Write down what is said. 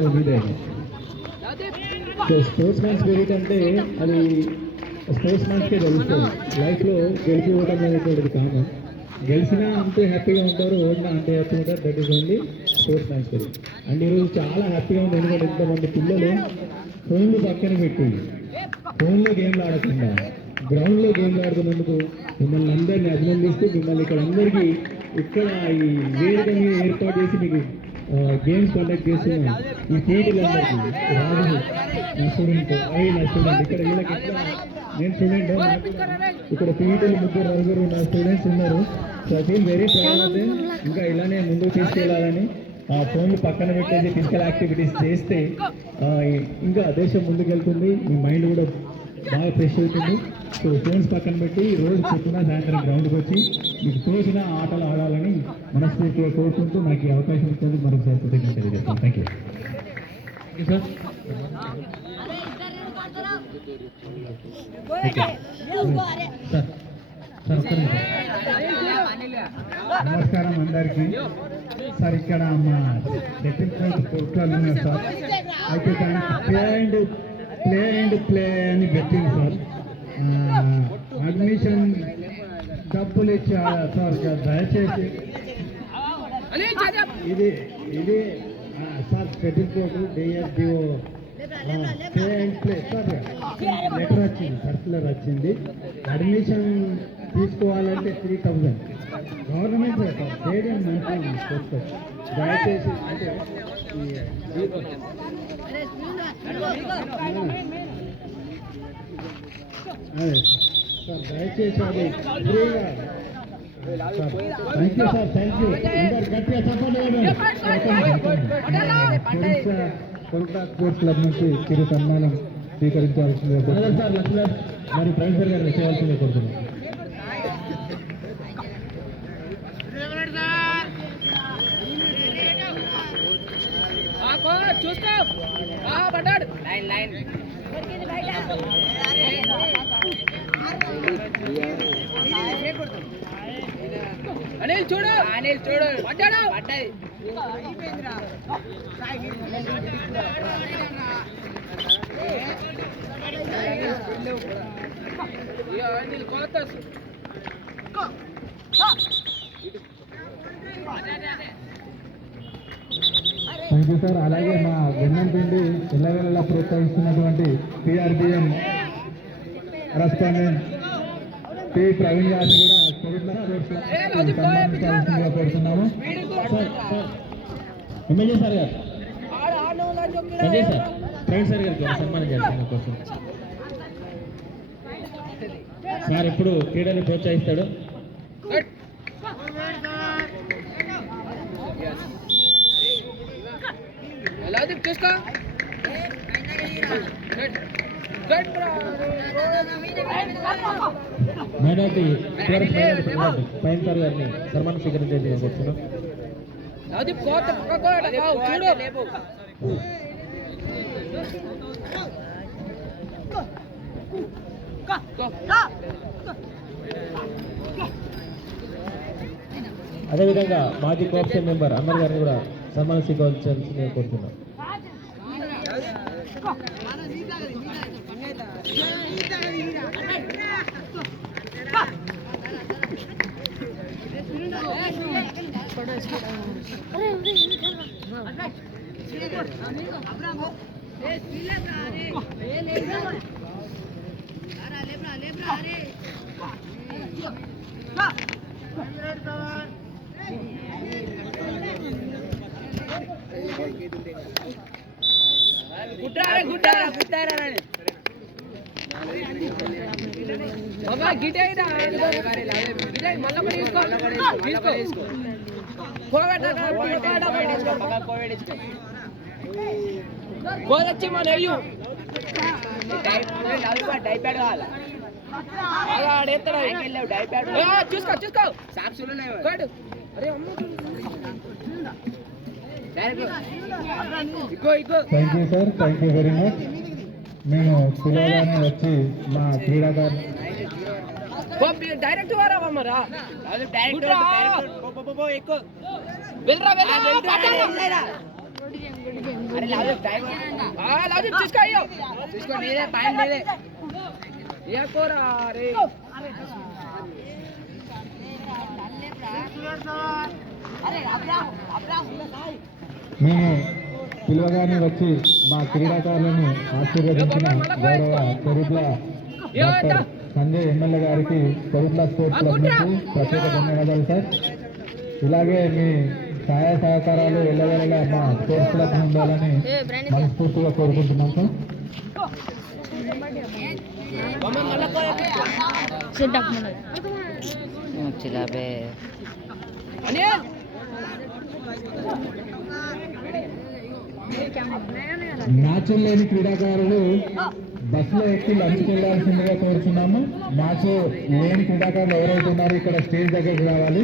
So sports man spirit అంటే అది sports మ్యాన్స్కే తెలుస్తుంది. లైఫ్లో గెలిపి ఓటం అనేటువంటిది కామన్. గెలిచినా అంతే హ్యాపీగా ఉంటారు, ఓడినా అంతే హ్యాపీగా ఉంటారు. That is only sports man spirit. And ఈరోజు చాలా హ్యాపీగా ఉంది, ఎందుకంటే ఇంతమంది పిల్లలు ఫోన్లు పక్కన పెట్టి ఫోన్లో గేమ్లు ఆడకుండా గ్రౌండ్లో గేమ్లు ఆడుతున్నందుకు మిమ్మల్ని అందరినీ అభినందిస్తూ మిమ్మల్ని ఇక్కడ అందరికీ ఇక్కడ ఈ వేదికని ఏర్పాటు చేసి మీకు గేమ్స్ కండక్ట్ చేస్తున్న ఈ పీటీలందరికీ రాజు నా స్టూడెంట్ నా స్టూడెంట్ ఇక్కడ వీళ్ళకి ఎట్లా నేను స్టూడెంట్ ఇక్కడ పీటీలు ముగ్గురు నలుగురు నా స్టూడెంట్స్ ఉన్నారు. So I feel very proud of them. ఇంకా ఇలానే ముందుకు తీసుకెళ్ళాలని ఆ ఫోన్లు పక్కన పెట్టేసి ఫిజికల్ యాక్టివిటీస్ చేస్తే ఇంకా దేశం ముందుకెళ్తుంది, మీ మైండ్ కూడా బాగా ఫ్రెష్ అవుతుంది. సో ఫోన్స్ పక్కన పెట్టి రోజు పొద్దున సాయంత్రం గ్రౌండ్కి వచ్చి మీకు తోచిన ఆటలు ఆడాలని మనస్ఫూర్తిగా కోరుకుంటూ నాకు ఈ అవకాశం ఇచ్చేందుకు మరొకసారి కృతజ్ఞతలు తెలియజేస్తాను. Thank you sir. నమస్కారం అందరికీ. సార్ ఇక్కడ మా టెక్నికల్ కోర్టులు ఉన్నారు సార్. అయితే దానికి ప్లే అని పెట్టింది సార్. అడ్మిషన్ డబ్బులు ఇచ్చారా సార్? దయచేసి ఇది సార్ పెట్టిపోటు DSDO play and play sir letter వచ్చింది, సర్క్యులర్ వచ్చింది. అడ్మిషన్ తీసుకోవాలంటే 3000 గవర్నమెంట్ స్టేడియం మంచి దయచేసి అంటే అదే సార్ దయచేసి అది ఫ్రీగా. Thank you sir, thank you. అందరు గట్టిగా కొరట స్పోర్ట్స్ క్లబ్ నుంచి చిరు సన్మానం స్వీకరించాల్సిందిగా సార్ లక్ష్మణ్ మరి ప్రొఫెసర్ గారు చేయవలసిందే కోరుతున్నాను. చూసుకో పడ్డాడు లైన్ అనిల్ చూడు పడ్డాడు పడ్డాయి. అనిల్ కోత థ్యాంక్ యూ సార్. అలాగే మా వెన్నంటుండి ఎల్లవేళలా ప్రోత్సహిస్తున్నటువంటి పిఆర్బిఎం కరస్పాండెంట్ పి ప్రవీణ్ గారిని కూడా కోరుతున్నాము. ఎమ్మెల్యే సార్ గారు సంజయ్ సార్ ప్రవీణ్ సార్ గారికి సన్మానం చేస్తున్న కోసం. సార్ ఎప్పుడు క్రీడని ప్రోత్సహిస్తాడు. చూసుకో మైనార్టీ పైన సార్ గారిని సన్మానం స్వీకరించేందుకు కోరుతున్నాం. అదేవిధంగా మాజీ కోఆప్షన్ మెంబర్ అమర్ గారిని కూడా సన్మానం స్వీకరించాల్సిందిగా కోరుతున్నాం. వచ్చి మన చూసుకో thank you sir, thank you very much. మేము పిల్లగానే వచ్చి మా క్రీడాకారు డైరెక్ట్ వారామరా లాజిక్ చూసుకో అయ్యో చూసుకో నీదే పైన నీదే ఏ కోరా రే మేము పిలవగానే వచ్చి మా క్రీడాకారులను ఆశీర్వదించిన గౌరవ కొరుట్ల డాక్టర్ సంజయ్ ఎమ్మెల్యే గారికి కొరుట్ల స్పోర్ట్స్ క్లబ్ నుంచి ప్రత్యేక ధన్యవాదాలు సార్. ఇలాగే మీ సహాయ సహకారాలు ఎల్లవేళలా మా స్పోర్ట్స్ క్లబ్ ఉండాలని మనస్ఫూర్తిగా కోరుకుంటున్నాం సార్. మ్యాచ్లు లేని క్రీడాకారులు బస్సులో ఎక్కి లంచ్కి వెళ్ళాల్సిందిగా కోరుతున్నాము. మ్యాచ్ లేని క్రీడాకారులు ఎవరైతే ఉన్నారో ఇక్కడ స్టేజ్ దగ్గరికి రావాలి.